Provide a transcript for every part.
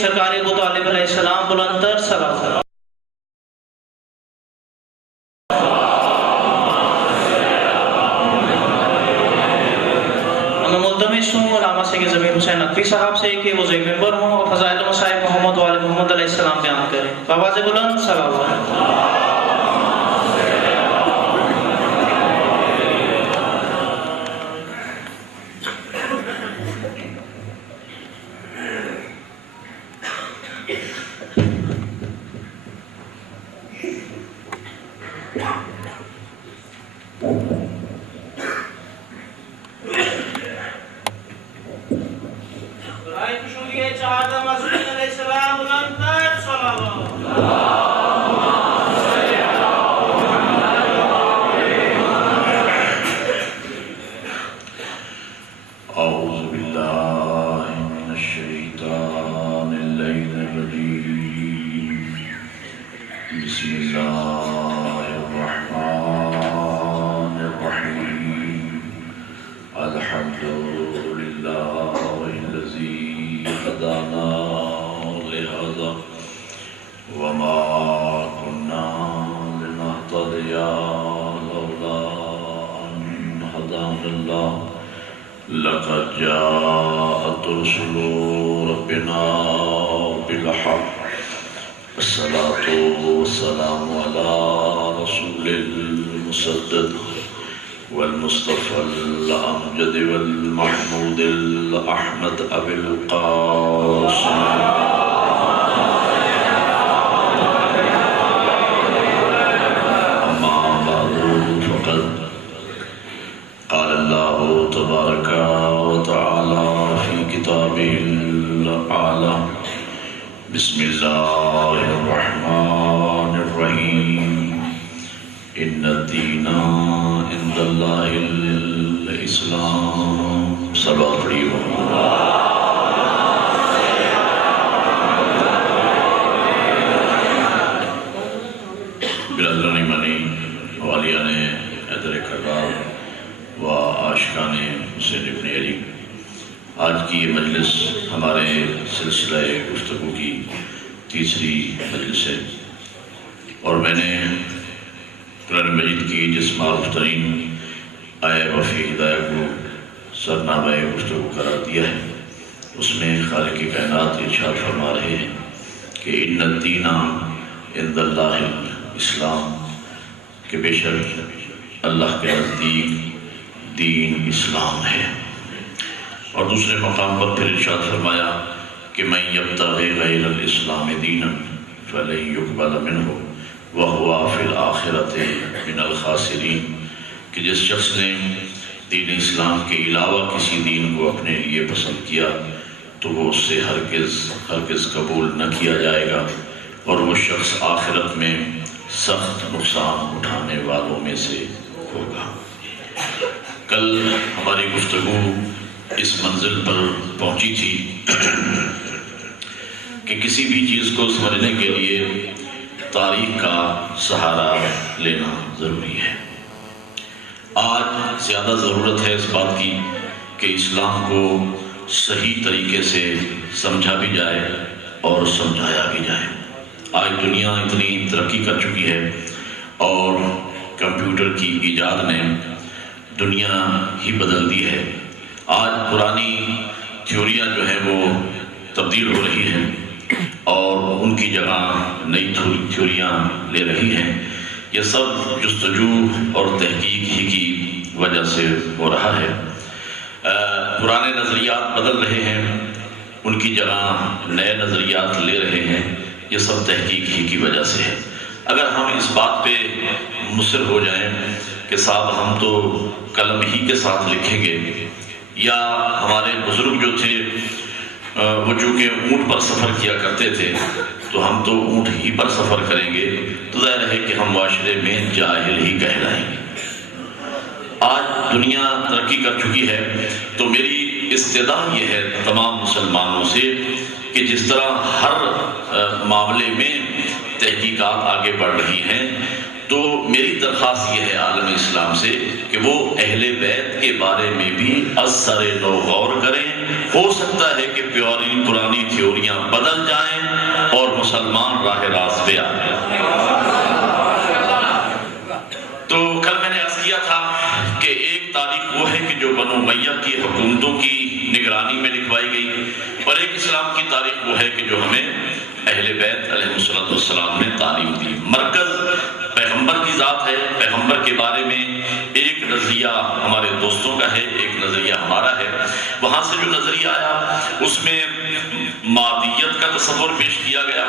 سرکار ابو طالب علیہ السلام بلند تر صلوات. میں ملتمس ہوں علامہ سید ضمیر حسین نقوی صاحب سے کہ وہ ذی منبر ہوں اور فضائل مصائب محمد والد محمد علیہ السلام بیان کریں. آواز بلند صلوات. لقد جاءت رسل ربنا بالحق الصلاة والسلام على رسول المسدد والمصطفى الأمجد والمحمود الأحمد أبي القاسم أما بعد فقد قال الله تبارك وتعالى في كتابه الأعلى بسم الله الرحمن الرحيم إن الدين عند الله الإسلام. صلوات برادران ایمانی والیان حیدر کرار و عاشقان حسین ابن علی، آج کی یہ مجلس ہمارے سلسلہ گفتگو کی تیسری مجلس ہے، اور میں نے قرآن مجید کی جس معروف ترین آیہ وفی ہدایہ کو سرنامہ گفتگو قرار دیا ہے، اس میں خالق کائنات ارشاد فرما رہے ہیں کہ ان الدین عند اللہ الاسلام، کہ بے شک اللہ کے نزدیک دین اسلام ہے. اور دوسرے مقام پر پھر ارشاد فرمایا کہ من یبتغی غیر الاسلام دینا فلن یقبل منہ وہو فی الآخرۃ من الخاسرین، کہ جس شخص نے دین اسلام کے علاوہ کسی دین کو اپنے لیے پسند کیا تو وہ اس سے ہرگز قبول نہ کیا جائے گا، اور وہ شخص آخرت میں سخت نقصان اٹھانے والوں میں سے ہوگا. کل ہماری گفتگو اس منزل پر پہنچی تھی کہ کسی بھی چیز کو سمجھنے کے لیے تاریخ کا سہارا لینا ضروری ہے. آج زیادہ ضرورت ہے اس بات کی کہ اسلام کو صحیح طریقے سے سمجھا بھی جائے اور سمجھایا بھی جائے. آج دنیا اتنی ترقی کر چکی ہے اور کمپیوٹر کی ایجاد نے دنیا ہی بدل دی ہے. آج پرانی تھیوریاں جو ہیں وہ تبدیل ہو رہی ہیں اور ان کی جگہ نئی تھیوریاں لے رہی ہیں. یہ سب جستجو اور تحقیق ہی کی وجہ سے ہو رہا ہے. پرانے نظریات بدل رہے ہیں، ان کی جگہ نئے نظریات لے رہے ہیں. یہ سب تحقیق ہی کی وجہ سے ہے. اگر ہم اس بات پہ مصر ہو جائیں کہ صاحب ہم تو قلم ہی کے ساتھ لکھیں گے، یا ہمارے بزرگ جو تھے وہ چونکہ اونٹ پر سفر کیا کرتے تھے تو ہم تو اونٹ ہی پر سفر کریں گے، تو ظاہر ہے کہ ہم معاشرے میں جاہل ہی کہلائیں گے. آج دنیا ترقی کر چکی ہے تو میری استدعا یہ ہے تمام مسلمانوں سے کہ جس طرح ہر معاملے میں تحقیقات آگے بڑھ رہی ہیں، تو میری درخواست یہ ہے عالم اسلام سے کہ وہ اہل بیت کے بارے میں بھی از سر نو غور کریں ہو سکتا ہے کہ پرانی تھیوریاں بدل جائیں اور مسلمان راہ راست پہ آ جائیں۔ تو کل میں نے عرض کیا تھا کہ ایک تاریخ وہ ہے کہ جو بنو امیہ کی حکومتوں کی نگرانی میں لکھوائی گئی، اور ایک اسلام کی تاریخ وہ ہے کہ جو ہمیں اہل بیت علیہ السلام نے تعلیم دی۔ مرکز پیغمبر کی ذات ہے، پیغمبر کے بارے میں ایک نظریہ ہمارے دوستوں کا ہے، ایک نظریہ ہمارا ہے۔ وہاں سے جو نظریہ آیا اس میں مادیت کا تصور پیش کیا گیا،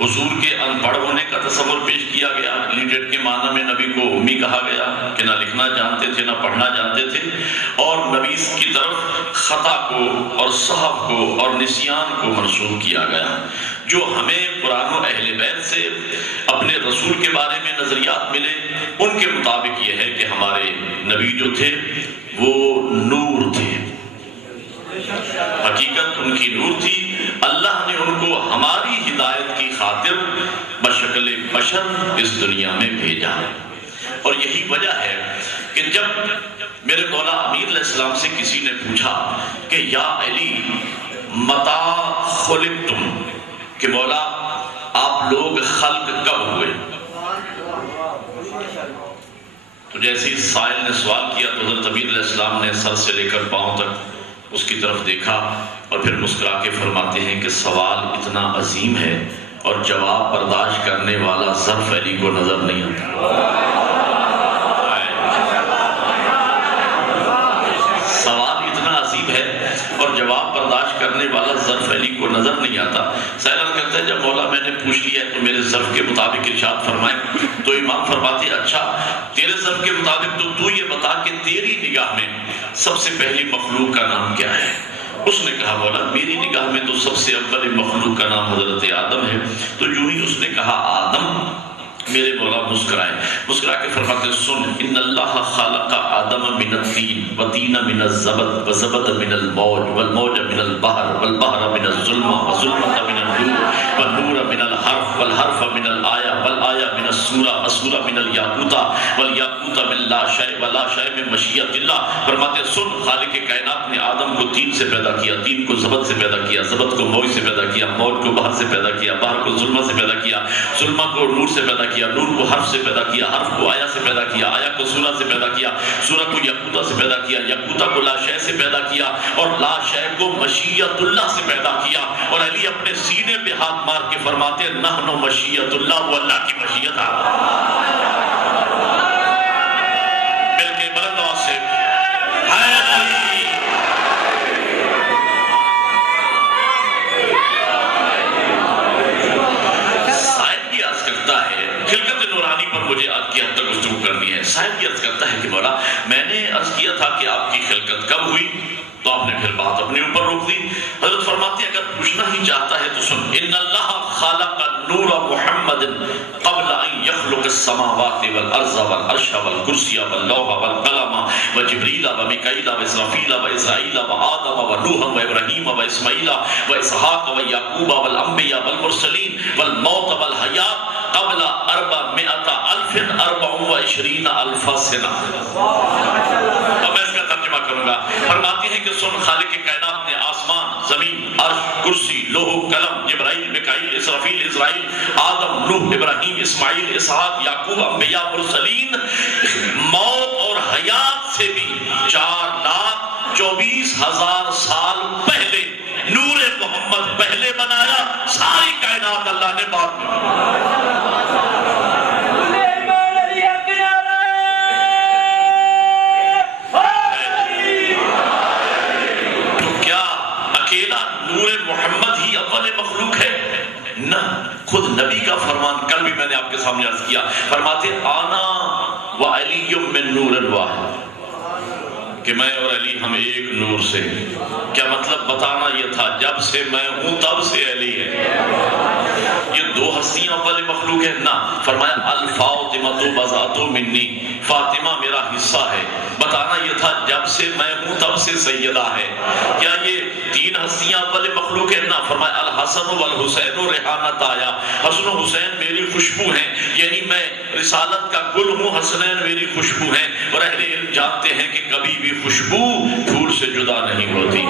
حضور کے ان پڑھ ہونے کا تصور پیش کیا گیا، لٹریٹ کے معنی میں نبی کو امی کہا گیا کہ نہ لکھنا جانتے تھے نہ پڑھنا جانتے تھے، اور نبی کی طرف خطا کو اور سہو کو اور نسیان کو منسوب کیا گیا۔ جو ہمیں قرآن و اہل بیت سے اپنے رسول کے بارے میں نظریات ملے ان کے مطابق یہ ہے کہ ہمارے نبی جو تھے وہ نور تھے، حقیقت ان کی نور تھی۔ اللہ نے ان کو ہماری ہدایت کی خاطر بشکل بشر اس دنیا میں بھیجا، اور یہی وجہ ہے کہ جب میرے مولا امیر علیہ السلام سے کسی نے پوچھا کہ یا علی متا خلقتم، کہ مولا آپ لوگ خلق کب ہوئے؟ تو جیسے ہی سائل نے سوال کیا تو حضرت امیر علیہ السلام نے سر سے لے کر پاؤں تک اس کی طرف دیکھا اور پھر مسکرا کے فرماتے ہیں کہ سوال اتنا عظیم ہے اور جواب برداشت کرنے والا ظرف علی کو نظر نہیں آتا۔ سوال اتنا عظیم ہے اور جواب برداشت کرنے والا ظرف علی کو نظر نہیں آتا۔ سائل کہتا ہے جب مولا میں نے پوچھ لیا ہے تو میرے ظرف کے مطابق ارشاد فرمائے، تو امام فرماتے اچھا تیرے ظرف کے مطابق تو یہ بتا کہ تیری نگاہ میں سب سے پہلی مخلوق کا نام کیا ہے؟ اس نے کہا مولا میری نگاہ میں تو سب سے اول مخلوق کا نام حضرت آدم ہے۔ تو جو ہی اس نے کہا آدم، میرے مولا مسکرائے، مسکرا کے فرماتے سن ان اللہ خلق آدم من الطین وطین من الزبد وزبد من الموج والموج من البحر والبحر من الظلمہ والظلمہ من النور والنور من الحرف والحرف من الآیہ والآیہ من السورہ والسورہ من الیاقوتہ والیاقوتہ من لا شیء ولا شیء من مشیت اللہ۔ فرماتے سن خالق کائنات نے آدم کو تین سے پیدا کیا، تین کو زبد سے پیدا کیا، زبد کو موج سے پیدا کیا، موج کو بحر سے پیدا کیا، بحر کو ظلمہ سے پیدا کیا، ظلمہ کو نور سے پیدا کیا، نور کو حرف سے پیدا کیا، حرف کو آیا سے پیدا کیا، آیا کو سورہ سے پیدا کیا، سورہ کو یقوتہ سے پیدا کیا، یقوتہ کو لا شے سے پیدا کیا، اور لا شے کو مشیت اللہ سے پیدا کیا۔ اور علی اپنے سینے پہ ہاتھ مار کے فرماتے نحن مشیت اللہ، وہ اللہ کی مشیت ہے۔ بلکہ بلند آواز سے مجھے آپ کی حد تک گفتگو کرنی ہے۔ صاحب یہ عرض کرتا ہے کہ مولا میں نے عرض کیا تھا کہ آپ کی خلقت کب ہوئی، تو آپ نے پھر بات اپنے اوپر روک دی۔ حضرت فرماتے ہیں اگر پوچھنا ہی چاہتا ہے تو سن ان اللہ خالق نور محمد قبل ان يخلق السماوات والارض والعرش والکرسی واللوح والقلم وجبریل ومیکائیل واسرافیل واسرائیل وآدم ونوح وابراہیم واسماعیل واسحاق ویعقوب والانبیاء والمرسلین والموت والحیات قبل 424,000 سنہ۔ اب میں اس کا ترجمہ کروں گا۔ فرماتے ہیں کہ سن خالق کائنات نے آسمان، زمین، عرش، کرسی، لوح، قلم، جبرائیل، میکائیل، اسرافیل، اسرائیل، آدم، نوح، ابراہیم، اسماعیل، اسحاق، یعقوب، انبیاء، مرسلین، موت اور حیات سے بھی 4,24,000 سال پہلے نور محمد پہلے بنایا، ساری کائنات اللہ نے بعد میں بنایا۔ محمد ہی اول مخلوق ہے؟ نہ، خود نبی کا فرمان کل بھی میں نے آپ کے سامنے عرض کیا، فرماتے آنا وعلی من نور واحد، کہ میں اور علی ہم ایک نور سے۔ کیا مطلب بتانا یہ تھا جب سے میں ہوں تب سے علی ہے، یہ دو ہستیاں اول مخلوق ہے؟ نہ، فرمایا الفاطمہ بذات منی، فاطمہ میرا حصہ ہے۔ بتانا یہ تھا جب سے میں ہوں تب سے سیدہ ہے۔ کیا یہ تین ہستیاں اول مخلوق ہے؟ نہ، فرمایا الحسن والحسین ریحانت آیا، حسن و حسین میری خوشبو ہیں، یعنی میں رسالت کا گل ہوں، حسنین میری خوشبو ہیں، اور اہل علم جانتے ہیں کہ کبھی بھی خوشبو پھول سے جدا نہیں ہوتی۔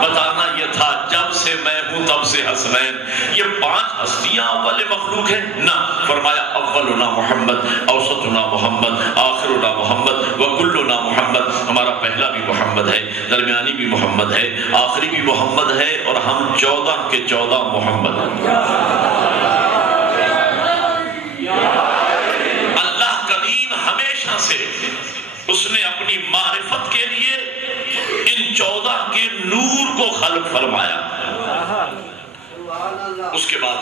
بتانا یہ تھا جب سے میں ہوں تب سے حسنین، یہ 5 ہستیاں اول مخلوق ہیں؟ نہ، فرمایا اولنا محمد، اوسطنا محمد، آخرنا محمد، وکلنا محمد، ہمارا پہلا بھی محمد ہے، درمیانی بھی محمد ہے، آخری بھی محمد ہے، اور ہم 14 کے 14 محمد ہیں۔ اللہ کریم ہمیشہ سے اس نے اپنی معرفت کے لیے ان 14 کے نور کو خلق فرمایا۔ اس کے بعد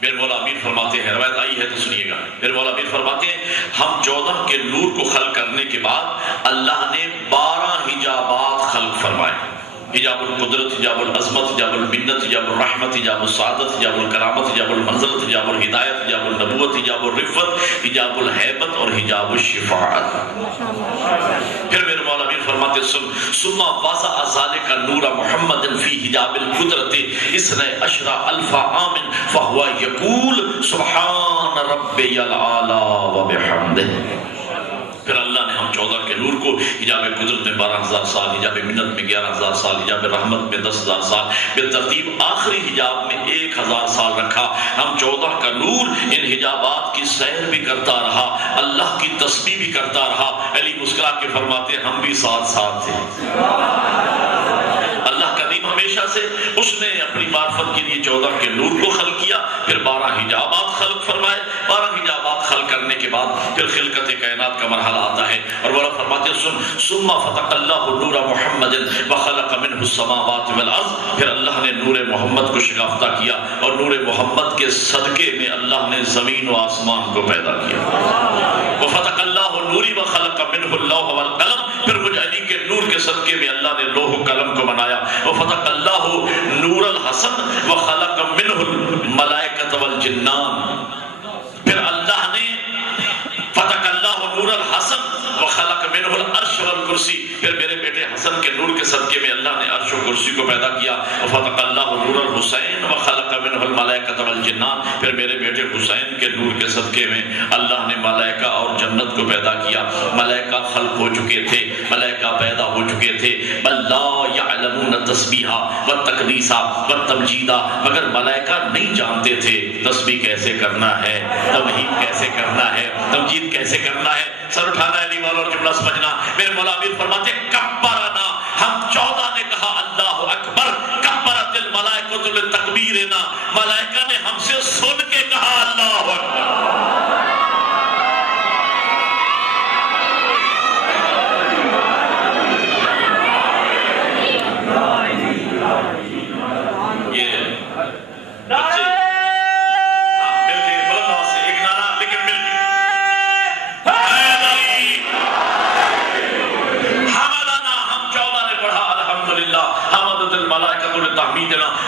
میرے مولا امیر فرماتے ہیں، روایت آئی ہے تو سنیے گا، میرے مولا امیر فرماتے ہیں ہم 14 کے نور کو خلق کرنے کے بعد اللہ نے 12 حجابات خلق فرمائے، حجاب القدرت، حجاب العظمت، حجاب المنت، حجاب الرحمت، حجاب السعادت، حجاب الکرامت، حجاب المنزلت، حجاب الہدایت، حجاب النبوت، حجاب الرفت، حجاب الہیبت اور حجاب الشفاعت۔ پھر میرے مولا امیر فرماتے ثم وضع ذلك نور محمد فی حجاب القدرت 12 الف عام فهو یقول سبحان ربی الاعلی وبحمدہ۔ پھر اللہ نے ہم 14 کے نور کو حجاب قدرت میں 12,000 سال، حجاب منت میں 11,000 سال، حجاب رحمت میں 10,000 سال، بالترتیب آخری حجاب میں 1,000 سال رکھا۔ ہم 14 کا نور ان حجابات کی سیر بھی کرتا رہا، اللہ کی تسبیح بھی کرتا رہا۔ علی مسکرا کے فرماتے ہم بھی ساتھ ساتھ تھے۔ اللہ کریم ہمیشہ سے اس نے اپنی معرفت کے لیے 14 کے نور کو خلق کیا، پھر 12 حجابات خلق فرمائے۔ 12 حجابات خلق کرنے کے بعد پھر خلقت کائنات کا مرحلہ آتا ہے، اور وہ فرماتے ثم فتح اللہ نور محمد وخلق منہ السماوات والارض۔ پھر اللہ نے نور محمد کو شگافتہ کیا، اور نور محمد کے صدقے میں اللہ نے زمین و آسمان کو پیدا کیا۔ وفتح اللہ نوری وخلق منہ اللوح والقلم۔ پھر مجھ علی کے نور کے صدقے میں اللہ نے لوح و قلم کو بنایا۔ وفتح اللہ نور الحسن وخلق منہ الملائکۃ والجنان۔ پھر اللہ نے فتح اللہ نور الحسن وخلق منہ العرش والکرسی۔ پھر میرے بیٹے حسن کے نور کے صدقے میں اللہ نے عرش و کرسی کو پیدا کیا۔ وفتح اللہ نور الحسین وخلق منہ الملائکۃ والجنان۔ پھر میرے بیٹے حسین کے نور کے صدقے میں اللہ نے ملائکہ اور جنت کو پیدا کیا۔ ملائکہ خلق ہو چکے تھے، ملائکہ پیدا ہو چکے تھے، بل لا یعلمون تسبیحا والتقدیسا والتمجیدا، مگر ملائکہ نہیں جانتے تھے تسبیح کیسے کرنا ہے، تمجید کیسے کرنا ہے، تمجید کیسے کرنا ہے۔ سر اٹھانا ہے نیوال اور جملہ سمجھنا۔ میرے مولا امیر فرماتے کبرنا، ہم 14 نے کہا اللہ اکبر، کبرت الملائکۃ لتکبیرنا، ملائکہ نے ہم سے سن کے کہا اللہ اکبر۔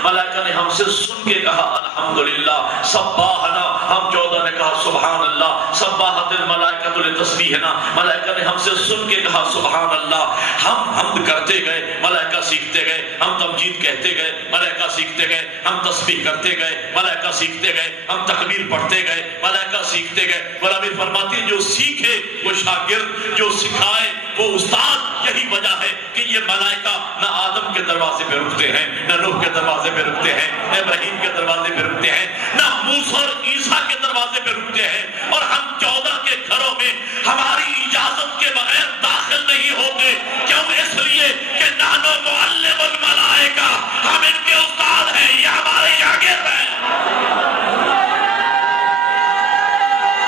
ملائکہ نے ہم سے سن کے کہا الحمدللہ۔ سبحانہ، ہم 14 نے کہا سبحان اللہ۔ سبحت الملائکۃ لتسبیحنا، ملائکہ نے ہم سے سن کے کہا سبحان اللہ۔ ہم حمد کرتے گئے، ملائکہ سیکھتے گئے، ہم تمجید کہتے گئے، ملائکہ سیکھتے گئے، ہم تسبیح کرتے گئے، ملائکہ سیکھتے گئے، ہم تکبیر پڑھتے گئے، ملائکہ سیکھتے گئے۔ مولا امیر فرماتے ہیں جو سیکھے وہ شاگرد، جو سکھائے وہ استاد۔ یہی وجہ ہے کہ یہ ملائکہ نہ آدم کے دروازے پہ رکتے ہیں، نہ نوح کے دروازے پہ رکتے ہیں، نہ ابراہیم کے دروازے پہ رکتے ہیں، نہ موسیٰ اور عیسیٰ کے دروازے پہ رکتے ہیں، اور ہم 14 کے گھروں میں ہماری اجازت کے بغیر داخل نہیں ہوتے۔ کیوں؟ اس لیے کہ نحن معلم الملائکہ، ہم ان کے استاد ہیں، یہ ہمارے شاگرد ہیں۔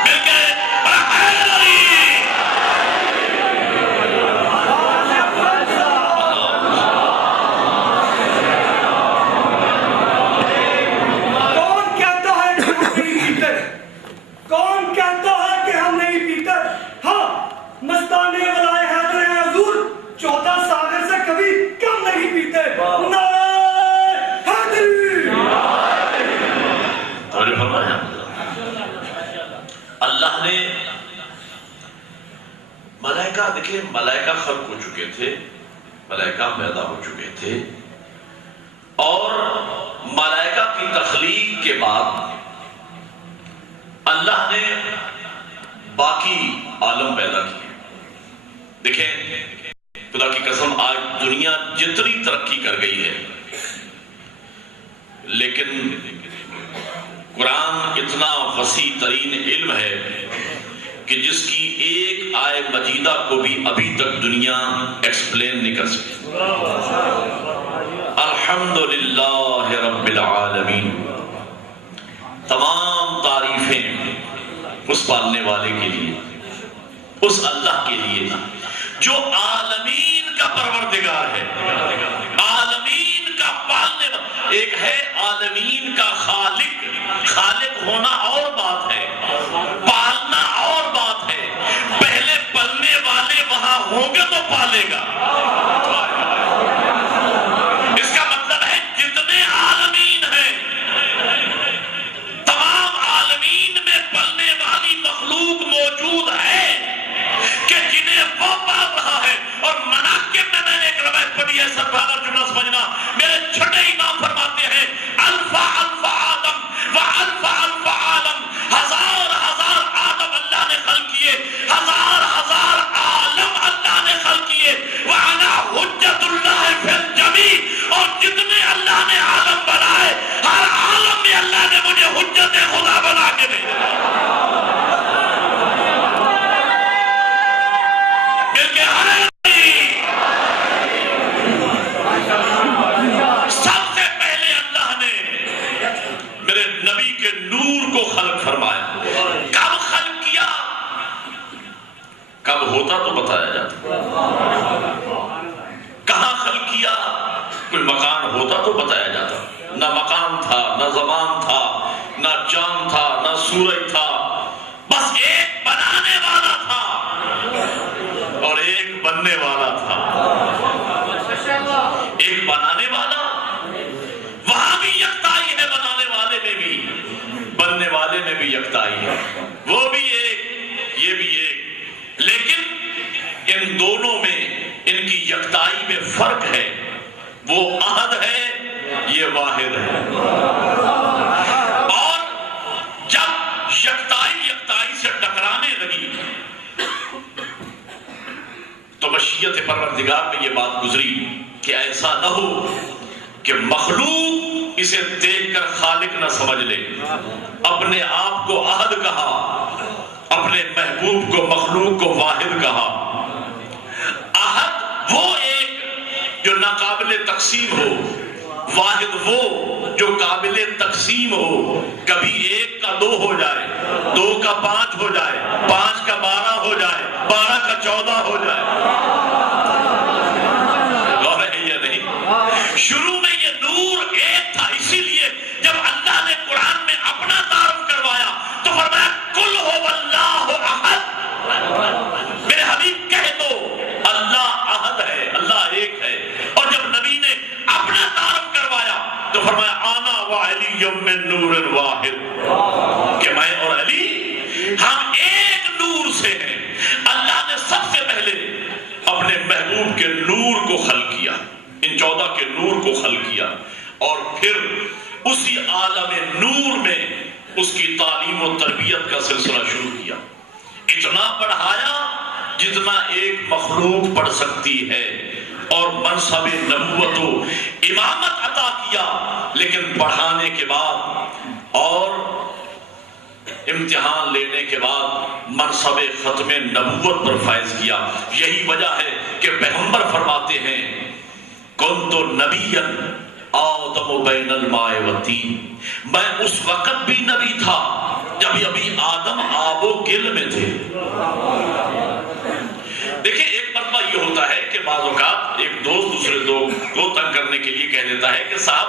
مل گئے اللہ نے ملائکہ، دیکھیں ملائکہ خلق ہو چکے تھے، ملائکہ پیدا ہو چکے تھے، اور ملائکہ کی تخلیق کے بعد اللہ نے باقی عالم پیدا کیے. دیکھیں خدا کی قسم آج دنیا جتنی ترقی کر گئی ہے لیکن قرآن اتنا وسیع ترین علم ہے کہ جس کی ایک آیہ مجیدہ کو بھی ابھی تک دنیا ایکسپلین نہیں کر سکتی. الحمدللہ رب العالمین. تمام تعریفیں اس پالنے والے کے لیے، اس اللہ کے لیے جو عالمین کا پروردگار ہے، عالمین کا پالنے والا. ایک ہے عالمین کا خالق. خالق ہونا اور بات ہے، پالنا اور بات ہے. پہلے پلنے والے وہاں ہوں گے تو پالے گا. اس کا مطلب ہے جتنے عالمین ہیں، تمام عالمین میں پلنے والی مخلوق موجود ہے کہ جنہیں وہ پال رہا ہے. اور مناقب میں نے ایک روایت پڑھی ہے، سب بہادر جملہ سمجھنا. میرے چھٹے امام فرماتے ہیں الفا الفا آدم و الفا الفا عالم. ہزار ہزار آدم اللہ نے خلق کیے، ہزار ہزار عالم اللہ نے خلق کیے. وَأَنَا حُجَّةُ اللَّهِ فِي الْجَمِيعِ. اور جتنے اللہ نے عالم بنائے، ہر عالم میں اللہ نے مجھے حجت خدا بنا کے بھیجا. مل کے ہر سب سے پہلے اللہ نے میرے نبی کے نور کو خلق فرمایا. کب خلق کیا؟ کب ہوتا تو بتایا جاتا. کہاں خلق کیا؟ کوئی مکان ہوتا تو بتایا جاتا. نہ مکان تھا، نہ زمان تھا، نہ چاند تھا، نہ سورج تھا. بس ایک بنانے والا تھا اور ایک بننے والا تھا. ایک بنانے والا، وہاں بھی یکتائی ہے، بنانے والے میں بھی، بننے والے میں بھی یکتائی ہے. وہ بھی ایک، یہ بھی ایک. لیکن ان دونوں میں، ان کی یکتائی میں فرق ہے. وہ احد ہے، یہ واحد ہے. اور جب یکتائی سے ٹکرانے لگی تو مشیت پروردگار میں یہ بات گزری کہ ایسا نہ ہو کہ مخلوق اسے دیکھ کر خالق نہ سمجھ لے. اپنے آپ کو احد کہا، اپنے محبوب کو، مخلوق کو واحد کہا. احد وہ ایک جو ناقابل تقسیم ہو، واحد وہ جو قابل تقسیم ہو. کبھی ایک کا 2 ہو جائے، 2 کا 5 ہو جائے، 5 کا 12 ہو جائے، 12 کا 14 ہو جائے. غور ہے یا نہیں؟ شروع میں یہ نور ایک تھا. اسی لیے جب اللہ نے قرآن میں اپنا تعارف کروایا تو فرمایا قل هو اللہ احد. میرے حبیب کہہ دو اللہ احد ہے، اللہ ایک ہے. اور جب نبی نے اپنا تعارف کروایا تو فرمایا آنا وعلی من نور واحد، کہ میں اور علی ہم ایک نور سے ہیں. اللہ نے سب سے پہلے اپنے محبوب کے نور کو خلق کیا، ان 14 کے نور کو خلق کیا، اور پھر اسی عالم نور میں اس کی تعلیم و تربیت کا سلسلہ شروع کیا. اتنا پڑھایا جتنا ایک مخلوق پڑھ سکتی ہے، اور منصب نبوت و امامت عطا کیا. لیکن پڑھانے کے بعد اور امتحان لینے کے بعد منصب ختم نبوت پر فائز کیا. یہی وجہ ہے کہ پیغمبر فرماتے ہیں کنت نبیا آدم بین الماء والطین. میں اس وقت بھی نبی تھا جب ابھی آدم آب و گل میں تھے. دیکھیں ایک مرتبہ یہ ہوتا ہے کہ بعض اوقات ایک دوست دوسرے دوست کو تنگ کرنے کے لیے کہہ دیتا ہے کہ صاحب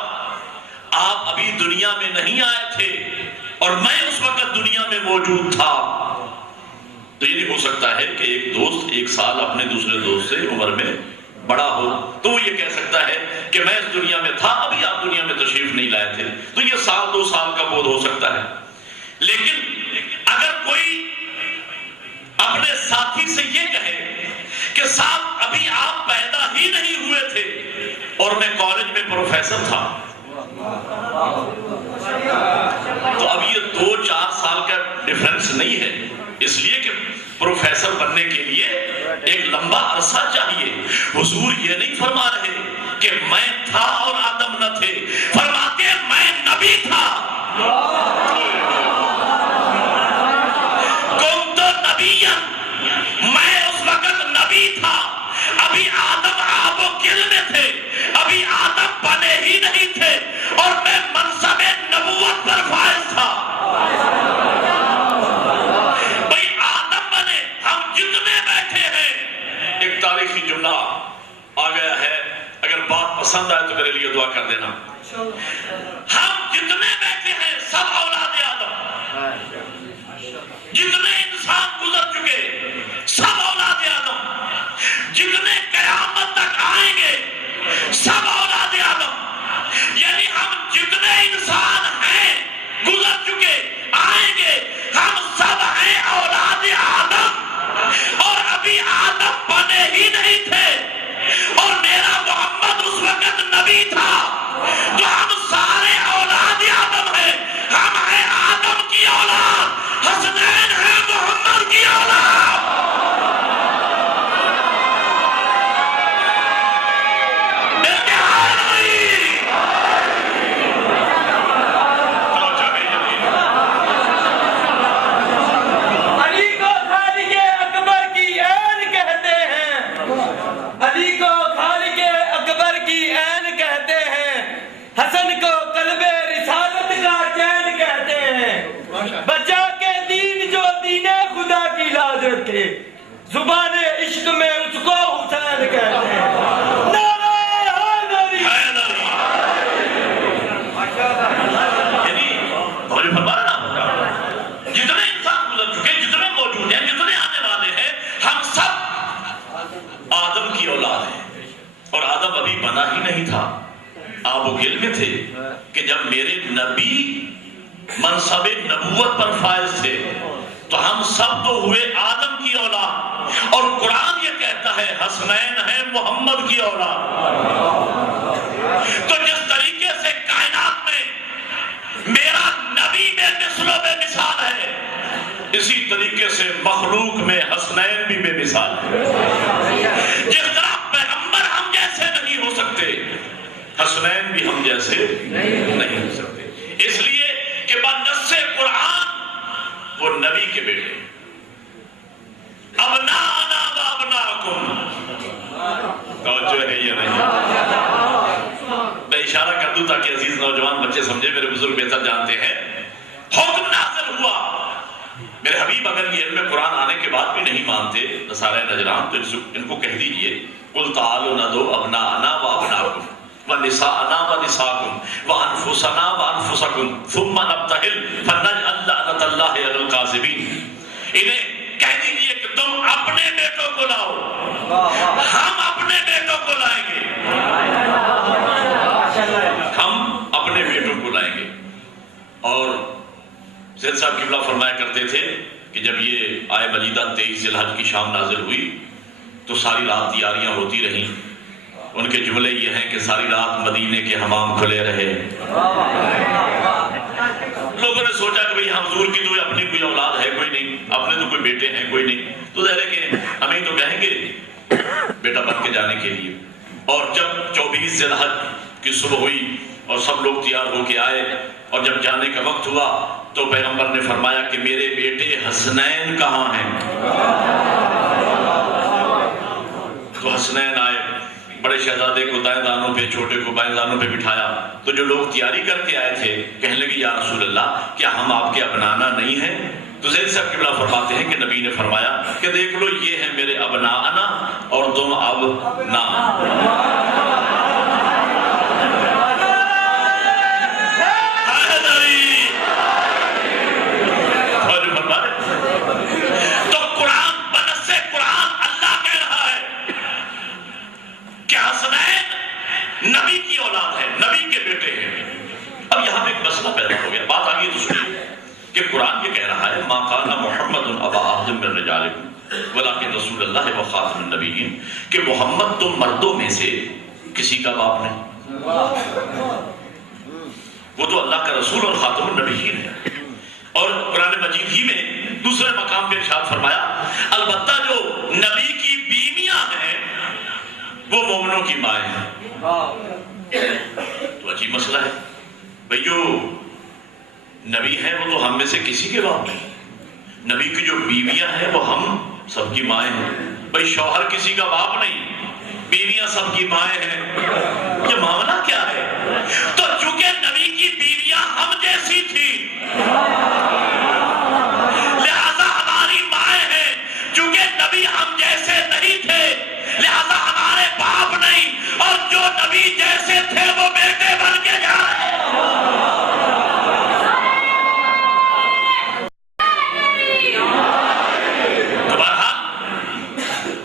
آپ ابھی دنیا میں نہیں آئے تھے اور میں اس وقت دنیا میں موجود تھا. تو یہ نہیں ہو سکتا ہے کہ ایک دوست 1 سال اپنے دوسرے دوست سے عمر میں بڑا ہو تو وہ یہ کہہ سکتا ہے کہ میں اس دنیا میں تھا، ابھی آپ دنیا میں تشریف نہیں لائے تھے. تو یہ 1-2 سال کا بود ہو سکتا ہے. لیکن اگر کوئی اپنے ساتھی سے یہ کہے کہ صاحب ابھی آپ پیدا ہی نہیں ہوئے تھے اور میں کالج میں پروفیسر تھا، تو اب یہ 2-4 سال کا ڈیفرنس نہیں ہے، اس لیے کہ پروفیسر بننے کے لیے ایک لمبا عرصہ چاہیے۔ حضور یہ نہیں فرما رہے کہ میں تھا اور آدم نہ تھے، فرماتے ہیں میں نبی تھا، کنت نبیا، میں اس وقت نبی تھا، ابھی آدم آب و گل میں تھے، ابھی آدم بنے ہی نہیں تھے، اور میں منصب نبوت پر فائز تھا۔ بھئی آدم بنے، ہم جتنے بیٹھے ہیں، ایک تاریخی جملہ آ گیا ہے، اگر بات پسند آئے تو میرے لیے دعا کر دینا۔ ہم جتنے بیٹھے ہیں سب اولاد آدم، جتنے انسان گزر چکے سب اولاد آدم، جتنے قیامت تک آئیں گے سب اولاد آدم، یعنی ہم جتنے انسان ہیں گزر چکے آئیں گے، ہم سب ہیں اولاد آدم، اور ابھی آدم بنے ہی نہیں تھے، اور میرا محمد اس وقت نبی تھا، تو ہم سارے اولاد آدم ہیں، ہم ہیں آدم کی اولاد، حسنین ہے محمد کی اولاد۔ علی کو خالق اکبر کی عین کہتے ہیں، علی کو خالق اکبر کی عین کہتے ہیں، حسن کو قلب رسالت کا چین کہتے ہیں، بچا کے دین جو دین خدا کی لاج رکھے، زبان عشق میں اس کو حسین کہتے ہیں۔ نعرہ حیدری! یعنی توجہ فرما رہے نا، جتنے انسان گزر چکے، جتنے موجود ہیں، جتنے آنے والے ہیں، ہم سب آدم کی اولاد ہیں، اور آدم ابھی بنا ہی نہیں تھا، آب و گل میں تھے کہ جب میرے نبی منصب نبوت پر فائز تھے، تو ہم سب تو ہوئے آدم کی اولاد، اور قرآن یہ کہتا ہے حسنین ہے محمد کی اولاد۔ تو جس طریقے سے کائنات میں میرا نبی میں مثل و بے مثال ہے، اسی طریقے سے مخلوق میں حسنین بھی بے مثال ہے۔ جس طرح پیغمبر ہم جیسے نہیں ہو سکتے، حسنین بھی ہم جیسے نہیں ہو سکتے، اس لیے کہ بنص قرآن وہ نبی کے بیٹے، ابناءنا و ابناءکم، توجہ ہے یہ نہیں؟ میں اشارہ کر دوں تاکہ عزیز نوجوان بچے سمجھے، میرے بزرگ بہتر جانتے ہیں، حکم نازل ہوا، میرے حبیب اگر یہ علم قرآن آنے کے بعد بھی نہیں مانتے نصارہ نجران، تو ان کو کہہ دیجئے قل تعالوا ندعو ابناءنا و ابناءکم ونساءنا ونساءکم وانفسنا وانفسکم ثم نبتہل فنجعل لعنۃ اللہ علی الکاذبین۔ انہیں کہہ دیجئے کہ تم اپنے بیٹوں کو لاؤ، ہم اپنے بیٹوں کو لائیں گے، ہم اپنے بیٹوں کو لائیں گے۔ اور زید صاحب قبلہ فرمایا کرتے تھے کہ جب یہ آیہ مجیدہ 23 ذی الحج کی شام نازل ہوئی تو ساری رات تیاریاں ہوتی رہیں، ان کے جملے یہ ہیں کہ ساری رات مدینے کے حمام کھلے رہے۔ لوگوں نے سوچا کہ بھئی حضور کی تو اپنی کوئی اولاد ہے کوئی نہیں، اپنے تو کوئی بیٹے ہیں کوئی نہیں، تو ظاہر ہے کہ ہمیں تو کہیں گے بیٹا بن کے جانے کے لیے۔ اور جب 24 ذی الحج کی صبح ہوئی اور سب لوگ تیار ہو کے آئے، اور جب جانے کا وقت ہوا تو پیغمبر نے فرمایا کہ میرے بیٹے حسنین کہاں ہیں؟ تو حسنین آئے، بڑے شہزادے کو دائیں دانوں پہ، چھوٹے کو بائیں دانوں پہ بٹھایا، تو جو لوگ تیاری کر کے آئے تھے کہنے لگے یا رسول اللہ کیا ہم آپ کے ابنانا نہیں ہیں؟ تو زید صاحب قبلہ فرماتے ہیں کہ نبی نے فرمایا کہ دیکھ لو یہ ہے میرے ابنانا اور تم ابنا۔ تو قرآن بنص قرآن اللہ کہہ رہا ہے کہ حسنین نبی کی اولاد ہے، نبی کے بیٹے ہیں۔ اب یہاں پہ ایک مسئلہ پیدا ہو گیا، بات آگئی تو سنیے کہ قرآن یہ کہہ رہا ہے ما کان محمد ابا احد من رجالکم ولکن رسول اللہ و خاتم النبیین، کہ محمد تو مردوں میں سے کسی کا باپ نہیں، وہ تو اللہ کا رسول اور خاتم النبیین ہے. اور قرآن مجید ہی میں دوسرے مقام پہ ارشاد فرمایا البتہ جو نبی کی بیویاں ہیں وہ مومنوں کی مائیں ہیں. تو عجیب مسئلہ ہے بھئی، جو نبی ہیں وہ تو ہم میں سے کسی کے باپ نہیں. نبی کی جو بیویاں ہیں وہ ہم سب کی مائیں ہیں. بھئی شوہر کسی کا باپ نہیں، بیویاں سب کی مائیں ہیں. یہ معاملہ کیا ہے؟ تو چونکہ نبی کی بیویاں ہم جیسی تھی لہذا ہماری مائیں ہیں. چونکہ نبی ہم جیسے نہیں تھے لہذا ہمارے باپ نہیں، اور جو نبی جیسے تھے وہ بیٹے بن کے جا رہے ہیں. تو بہرحال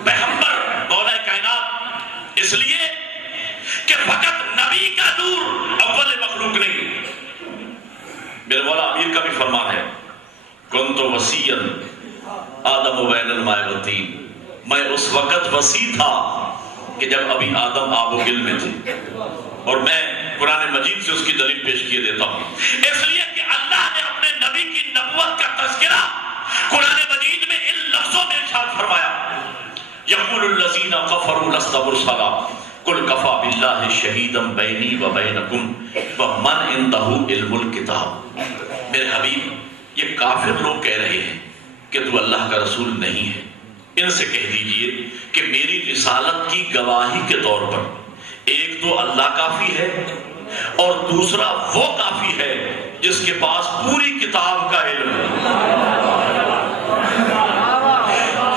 پیغمبر مولا کائنات اس لیے کہ فقط نبی کا نور اول مخلوق نہیں. میرے مولا امیر کا بھی فرمان ہے کنت وسیعا آدم بین الماء والطین. میں اس وقت وسیع تھا کہ جب ابھی آدم آب و گل میں تھے. اور میں قرآن مجید سے اس کی دلیل پیش کیے دیتا ہوں، اس لیے کہ اللہ نے اپنے نبی کی نبوت کا تذکرہ قرآن مجید میں ان لفظوں میں ارشاد فرمایا یقول الذین کفروا لست مرسلا قل کفی باللہ شہیدا بینی و بینکم ومن عندہ علم الکتاب. میرے حبیب، یہ کافر لوگ کہہ رہے ہیں کہ تو اللہ کا رسول نہیں ہے. ان سے کہہ دیجئے کہ میری رسالت کی گواہی کے طور پر ایک تو اللہ کافی ہے اور دوسرا وہ کافی ہے جس کے پاس پوری کتاب کا علم ہے.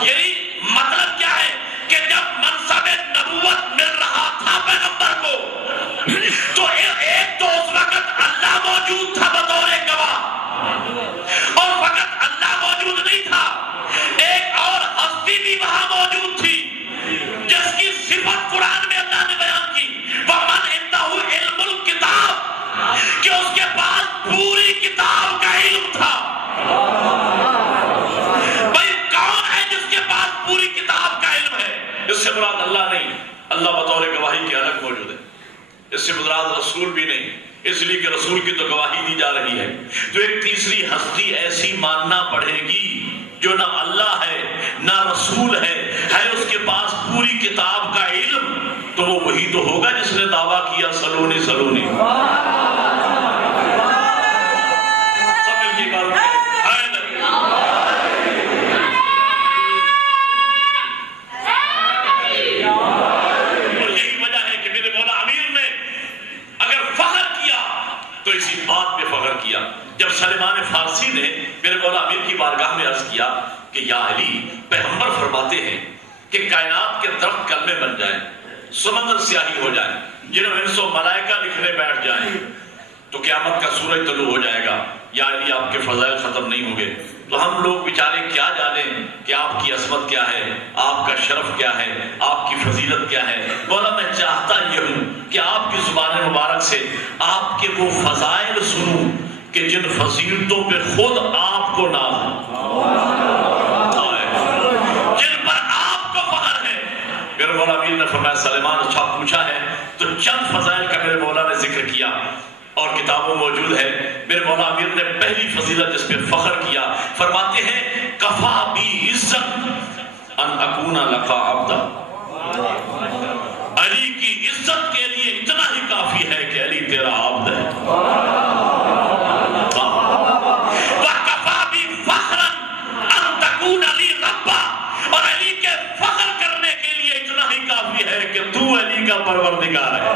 یعنی مطلب کیا ہے کہ جب منصب نبوت مل رہا تھا پیغمبر کو تو ایک تو اس وقت اللہ موجود تھا بطور گواہ، اور فقط اللہ موجود نہیں تھا، ایک اور ہستی بھی وہاں موجود تھی جس کی صفت قرآن میں اللہ نے بیان کی وَمَنْ عِنْدَهُ عِلْمُ الْكِتَابِ، کہ اس کے پاس پوری کتاب کا علم تھا. بھئی کون ہے جس کے پاس پوری کتاب کا علم ہے؟ اس سے مراد اللہ نہیں، اللہ بطور گواہی کے الگ موجود ہے. اس سے مراد رسول بھی نہیں، اس لیے کہ رسول کی تو گواہی دی جا رہی ہے. تو ایک تیسری ہستی ایسی ماننا پڑے گی جو نہ اللہ ہے نہ رسول ہے اس کے پاس پوری کتاب کا علم. تو وہ وہی تو ہوگا جس نے دعویٰ کیا سلونی سلونی. سب مل کے بات ہے نبی. اور یہی وجہ ہے کہ میرے مولا امیر نے اگر فخر کیا تو اسی بات پہ فخر کیا جب سلیمان فارسی نے میرے مولا امیر کی بارگاہ میں عرض کیا کہ یا علی، پیغمبر فرماتے ہیں کہ کائنات کے درخت کلمے بن جائیں، سمندر سیاہی ہو جائیں، جنہوں انس و ملائکہ لکھنے بیٹھ جائیں تو قیامت کا سورج طلوع ہو جائے گا. یا علی آپ کے فضائل ختم نہیں ہوں گے. تو ہم لوگ بیچارے کیا جانیں کہ آپ کی عظمت کیا ہے، آپ کا شرف کیا ہے، آپ کی فضیلت کیا ہے. مولا میں چاہتا یہ ہوں کہ آپ کی زبان مبارک سے آپ کے وہ فضائل سنوں کہ جن فضیلتوں پہ خود آپ کو ناز ہے، جن پر آپ کو فخر ہے. میرے مولا امیر نے فرمایا سلیمان اچھا پوچھا ہے. تو چند فضائل کا میرے مولا نے ذکر کیا اور کتابوں موجود ہے. میرے مولا امیر نے پہلی فضیلت جس پہ فخر کیا فرماتے ہیں کفا بی عزت ان اکون لکا عبدا. علی کی عزت کے لیے اتنا ہی کافی ہے کہ علی تیرا عبد ہے. وَكَفَى بِي فَخْرًا أَن تَكُونَ لِي رَبًّا، اور علی کے فخر کرنے کے لیے اتنا ہی کافی ہے کہ تو علی کا پروردگار ہے.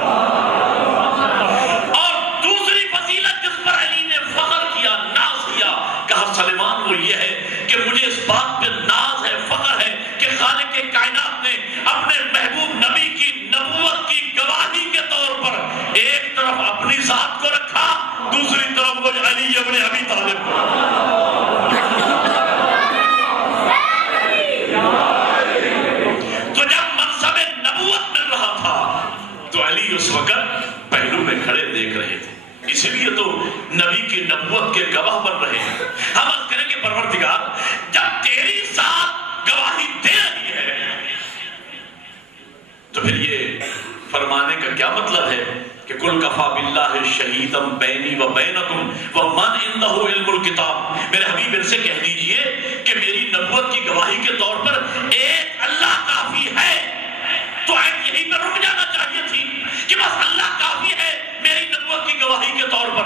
اور دوسری فضیلت جس پر علی نے فخر کیا، ناز کیا، کہا سلیمان وہ یہ ہے کہ مجھے اس بات پہ ناز ہے، فخر ہے کہ خالق کائنات نے اپنے محبوب نبی کی نبوت کی گواہی کے طور پر ایک طرف اپنی ذات کو رکھا، دوسری طرف مجھ علی ابن ابی طالب کو. تو جب منصب نبوت مل رہا تھا تو علی اس وقت پہلو میں کھڑے دیکھ رہے تھے. اسی لیے تو نبی کی نبوت کے گواہ بن رہے ہیں. ہم عرض کریں کہ پروردگار جب تیری ذات گواہی دے رہی ہے تو پھر یہ فرمانے کا کیا مطلب ہے کہ کہ کل کفا باللہ شہیدم بینی و بینکم ومن عندہ علم الکتاب، میرے حبیب ان سے کہہ دیجئے کہ میری نبوت کی گواہی کے طور پر ایک اللہ کافی ہے۔ تو آیت یہیں پر رک جانا چاہیے تھی کہ بس اللہ کافی ہے میری نبوت کی گواہی کے طور پر۔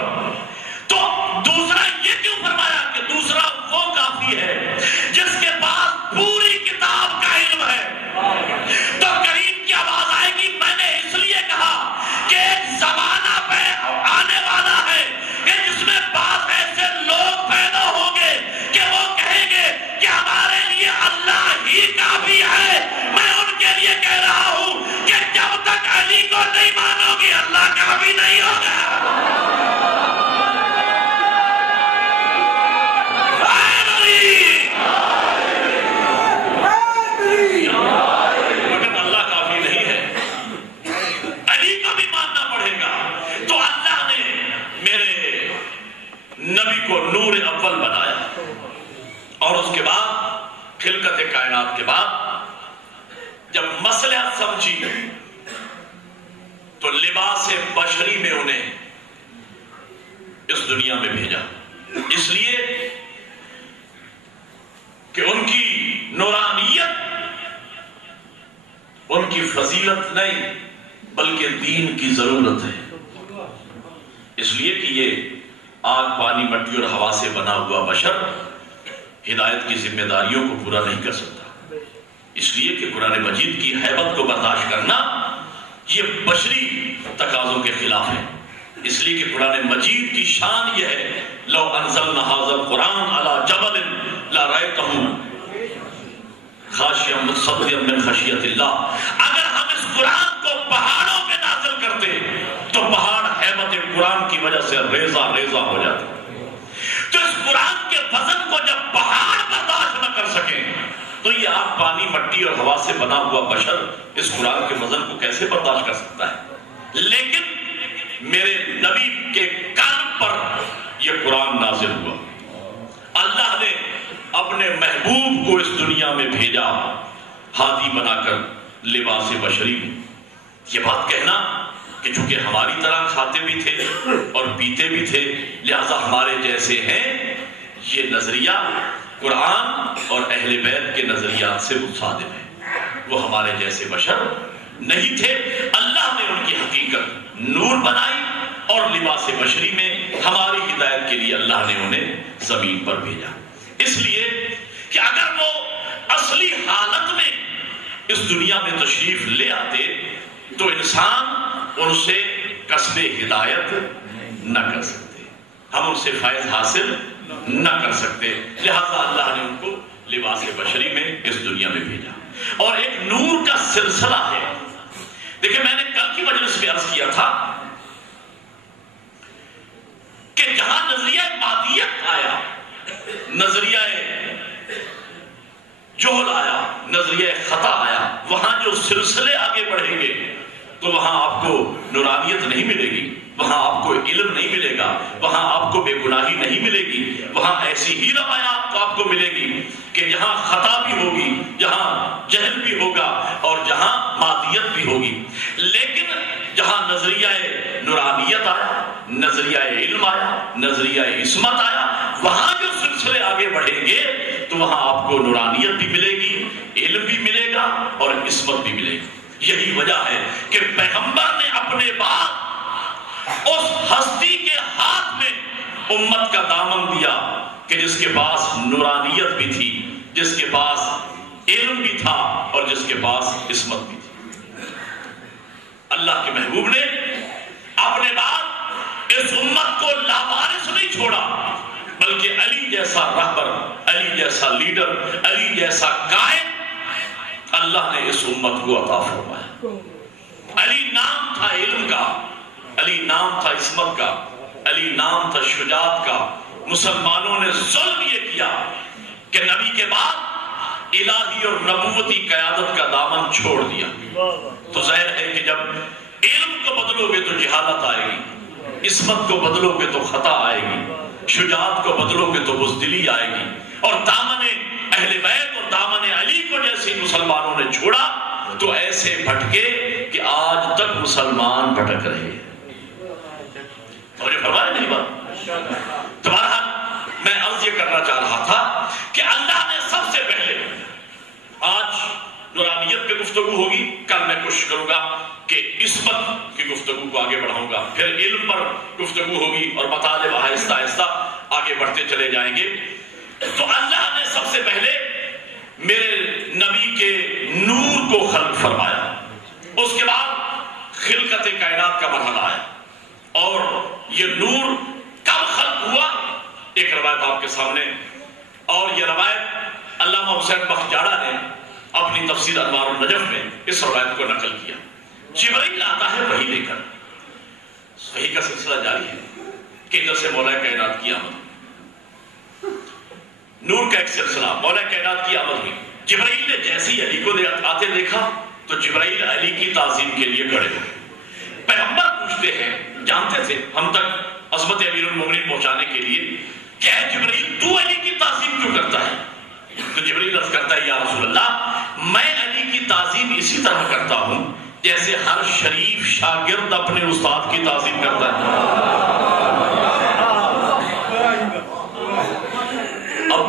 تو دوسرا یہ کیوں فرمایا کہ دوسرا وہ کافی ہے جس کے پاس پوری کتاب کا علم ہے؟ تو کریم کی آواز آئے گی، میں نے اس لیے کہا کہ ایک زمانہ پہ آنے والا ہے کہ جس میں بعض ایسے لوگ پیدا ہوں گے کہ وہ کہیں گے کہ ہمارے لیے اللہ ہی کافی ہے۔ میں ان کے لیے کہہ رہا ہوں کہ جب تک علی کو نہیں مانو گے اللہ کافی نہیں ہوگا۔ نبی کو نور اول بنایا اور اس کے بعد خلقت کائنات کے بعد جب مصلحت سمجھی تو لباس بشری میں انہیں اس دنیا میں بھیجا، اس لیے کہ ان کی نورانیت ان کی فضیلت نہیں بلکہ دین کی ضرورت ہے۔ اس لیے کہ یہ آگ پانی مٹی اور ہوا سے بنا ہوا بشر ہدایت کی ذمہ داریوں کو پورا نہیں کر سکتا، اس لیے کہ قرآن مجید کی حیبت کو برداشت کرنا یہ بشری تقاضوں کے خلاف ہے۔ اس لیے کہ قرآن مجید کی شان یہ ہے، لو انزلنا ھذا القرآن علی جبل لرأیتہ خاشعا متصدعا من خشیۃ اللہ، اگر ہم اس قرآن کو پہاڑوں پہ نازل کرتے تو پہاڑ حیبت قرآن کی وجہ سے ریزہ ریزہ ہو جاتا۔ تو اس قرآن کے وزن کو جب پہاڑ برداشت نہ کر سکیں تو یہ آگ پانی مٹی اور ہوا سے بنا ہوا بشر اس قرآن کے وزن کو کیسے برداشت کر سکتا ہے؟ لیکن میرے نبی کے قلب پر یہ قرآن نازل ہوا، اللہ نے اپنے محبوب کو اس دنیا میں بھیجا ہادی بنا کر لباس بشری میں۔ یہ بات کہنا کہ چونکہ ہماری طرح کھاتے بھی تھے اور پیتے بھی تھے لہذا ہمارے جیسے ہیں، یہ نظریہ قرآن اور اہل بیت کے نظریات سے متصادم ہے۔ وہ ہمارے جیسے بشر نہیں تھے، اللہ نے ان کی حقیقت نور بنائی اور لباس بشری میں ہماری ہدایت کے لیے اللہ نے انہیں زمین پر بھیجا۔ اس لیے کہ اگر وہ اصلی حالت میں اس دنیا میں تشریف لے آتے تو انسان ان سے کسب ہدایت نہ کر سکتے، ہم ان سے فیض حاصل نہ کر سکتے، لہذا اللہ نے ان کو لباس بشری میں اس دنیا میں بھیجا۔ اور ایک نور کا سلسلہ ہے۔ دیکھیں میں نے کل کی مجلس میں عرض کیا تھا کہ جہاں نظریہ مادیت آیا، نظریہ جہل آیا، نظریہ خطا آیا، وہاں جو سلسلے آگے بڑھیں گے تو وہاں آپ کو نورانیت نہیں ملے گی، وہاں آپ کو علم نہیں ملے گا، وہاں آپ کو بے گناہی نہیں ملے گی، وہاں ایسی ہی روایات آپ کو ملے گی کہ جہاں خطا بھی ہوگی، جہاں جہل بھی ہوگا اور جہاں مادیت بھی ہوگی۔ لیکن جہاں نظریہ نورانیت آیا، نظریہ علم آیا، نظریہ عصمت آیا، وہاں جو سلسلے آگے بڑھیں گے تو وہاں آپ کو نورانیت بھی ملے گی، علم بھی ملے گا اور عصمت بھی ملے گی۔ یہی وجہ ہے کہ پیغمبر نے اپنے بعد اس ہستی کے ہاتھ میں امت کا دامن دیا کہ جس کے پاس نورانیت بھی تھی، جس کے پاس علم بھی تھا اور جس کے پاس عصمت بھی تھی۔ اللہ کے محبوب نے اپنے بعد اس امت کو لاوارث نہیں چھوڑا بلکہ علی جیسا رہبر، علی جیسا لیڈر، علی جیسا قائد اللہ نے اس امت کو عطا فرمایا۔ علی نام تھا علم کا، علی نام تھا عصمت کا، علی نام تھا شجاعت کا۔ مسلمانوں نے ظلم یہ کیا کہ نبی کے بعد الہی اور نبوتی قیادت کا دامن چھوڑ دیا۔ تو ظاہر ہے کہ جب علم کو بدلو گے تو جہالت آئے گی، عصمت کو بدلو گے تو خطا آئے گی، شجاعت کو بدلو گے تو بزدلی آئے گی، اور دامن اہل بیت اور دامن علی کو جیسے مسلمانوں نے چھوڑا تو ایسے بھٹکے کہ آج تک مسلمان بھٹک رہے ہیں۔ توجہ فرمائے میری بات؟ تمہارا میں عرض یہ کرنا چاہ رہا تھا کہ اللہ نے سب سے پہلے، آج نورانیت پہ گفتگو ہوگی، کل میں کوشش کروں گا کہ عصمت کی گفتگو کو آگے بڑھاؤں گا، پھر علم پر گفتگو ہوگی اور مطالب آہستہ آہستہ آگے بڑھتے چلے جائیں گے۔ تو اللہ نے سب سے پہلے میرے نبی کے نور کو خلق فرمایا، اس کے بعد خلقت کائنات کا مرحلہ آیا، اور یہ نور کب خلق ہوا؟ ایک روایت آپ کے سامنے، اور یہ روایت علامہ حسین بخش جاڑا نے اپنی تفسیر انوار النجف میں اس روایت کو نقل کیا۔ جبرائیل آتا ہے وحی لے کر، وحی کا سلسلہ جاری ہے کہ ادھر سے مولا کائنات کی آمد، نور کا ایک سلسلہ، مولا کائنات کی آمد ہوئی۔ جبرائیل نے جیسے ہی علی کو آتے دیکھا تو جبرائیل علی کی تعظیم کے لیے کھڑے ہوئے۔ پیغمبر پوچھتے ہیں، جانتے تھے ہم تک عظمت امیر المومنین پہنچانے کے لیے، کہ اے جبرائیل تو علی کی تعظیم کیوں کرتا ہے؟ تو جبرائیل عرض کرتا ہے، یا رسول اللہ میں علی کی تعظیم اسی طرح کرتا ہوں جیسے ہر شریف شاگرد اپنے استاد کی تعظیم کرتا ہے۔ اب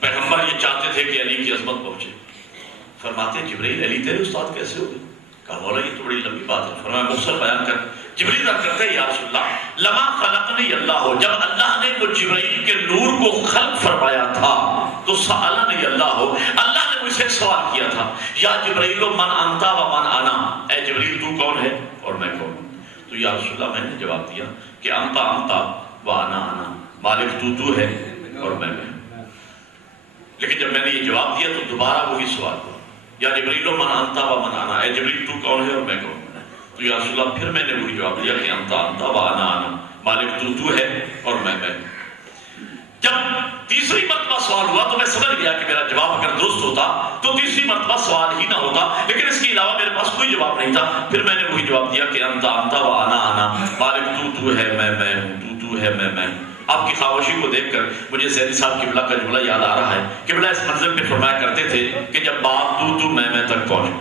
پیغمبر یہ چاہتے تھے کہ علی کی عظمت پہنچے، فرماتے جبرائیل علی تیرے استاد کیسے ہو گئے؟ کہا مولا یہ تو بڑی لمبی بات ہے، فرمایا مختصر بیان کر۔ جبرائیل عرض کرتے ہیں، یا رسول اللہ لما خلقنی اللہ، جب اللہ نے وہ جبرائیل کے نور کو خلق فرمایا تھا تو سألنی اللہ، اللہ نے مجھ سے سوال کیا تھا، یا جبرائیل من انتا و من انا، اے جبرائیل تو کون ہے اور میں کون ہوں؟ تو یا رسول اللہ میں نے جواب دیا کہ انتا انتا و انا انا، مالک تو ہے اور میں ہوں۔ لیکن جب میں نے یہ جواب دیا تو دوبارہ وہی سوال ہوا، یا جبرائیل من انتا و من انا، اے جبرائیل تو کون ہے اور میں کون ہوں؟ تو یا رسول اللہ پھر میں نے وہی جواب دیا کہ انتا انتا و انا انا، مالک تو ہے اور میں ہوں۔ جب تیسری مرتبہ سوال ہوا تو میں سمجھ گیا کہ میرا جواب اگر درست ہوتا تو تیسری مرتبہ سوال ہی نہ ہوتا، لیکن اس کے علاوہ میرے پاس کوئی جواب نہیں تھا۔ پھر میں نے وہی جواب دیا کہ انتا انتا و انا انا، مالک تو ہے میں ہوں، تو ہے میں ہوں۔ آپ کی خاموشی کو دیکھ کر مجھے سیدی صاحب قبلہ کا جملہ یاد آ رہا ہے۔ قبلہ اس منزل پہ فرمایا کرتے تھے کہ جب بات تو میں تک پہنچے،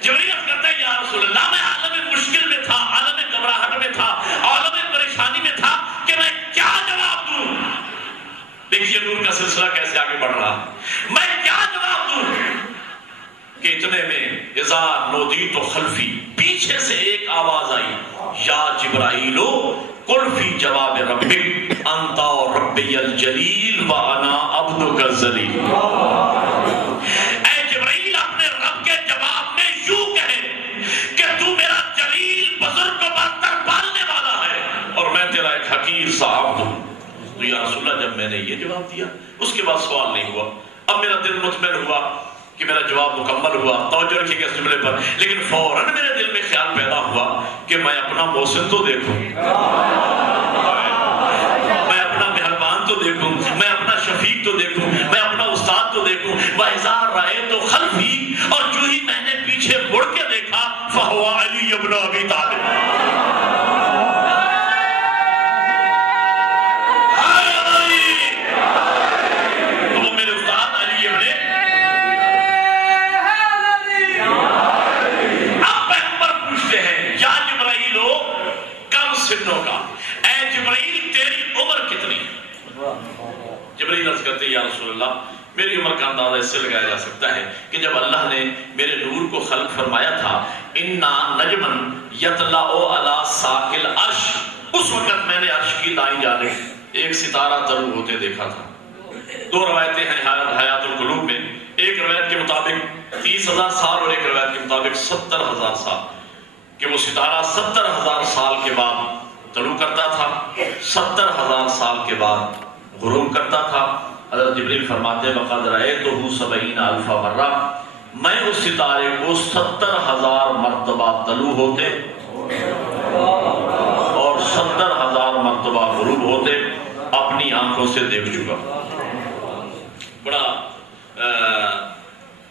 جبرائیل کرتا ہے یا رسول اللہ میں عالم مشکل میں تھا، عالم گھبراہٹ میں تھا، عالم پریشانی میں تھا کہ میں کیا جواب دوں؟ دیکھیے نور کا سلسلہ کیسے آگے بڑھ رہا، میں کیا جواب دوں؟ کہ اتنے میں اذا نودیت خلفی، پیچھے سے ایک آواز آئی، یا جبرائیلو قل فی جواب ربک انتا ربی الجلیل و انا عبدک الذلیل، اے جبرائیل اپنے رب کے جواب میں یوں کہے کہ تو میرا جلیل بزرگ و برتر پالنے والا ہے اور میں تیرا ایک حقیر سا عبد ہوں۔ تو یا رسول اللہ جب میں نے یہ جواب دیا اس کے بعد سوال نہیں ہوا، اب میرا دل مطمئن ہوا کہ میرا جواب مکمل ہوا۔ توجہ رکھیے گا اس جملے پر، لیکن فوراً میرے دل میں خیال پیدا ہوا کہ میں اپنا محسن تو دیکھوں، میں اپنا مہربان تو دیکھوں، میں اپنا شفیق تو دیکھوں، میں اپنا استاد تو دیکھوں۔ وَإِذَا رَأَيْتُ خَلْفِي، اور جو ہی میں نے پیچھے مڑ کے دیکھا، فَهُوَ عَلِيُّ بْنُ أَبِي طَالِبٍ، یا رسول اللہ میری عمر کا اندازہ اس سے لگایا جا سکتا ہے کہ جب اللہ نے میرے نور کو خلق فرمایا تھا، انا نجمن یطلع علی ساق العرش، اس وقت میں نے عرش کی دائیں جانب ایک ستارہ طلوع ہوتے دیکھا تھا۔ دو روایتیں ہیں حیات القلوب میں، ایک روایت کے مطابق 30,000 سال اور ایک روایت کے مطابق 70,000 سال، کہ وہ ستارہ 70,000 سال کے بعد طلوع کرتا تھا، 70,000 سال کے بعد غروب کرتا تھا۔ حضرت جبریل فرماتے ہیں وَقَدْ رَأَيْتُهُ 70,000 مرہ، میں اس ستارے کو 70,000 مرتبہ طلوع ہوتے اور 70,000 مرتبہ غروب ہوتے اپنی آنکھوں سے دیکھ چکا۔ بڑا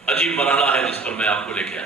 عجیب مرحلہ ہے جس پر میں آپ کو لے کے آیا۔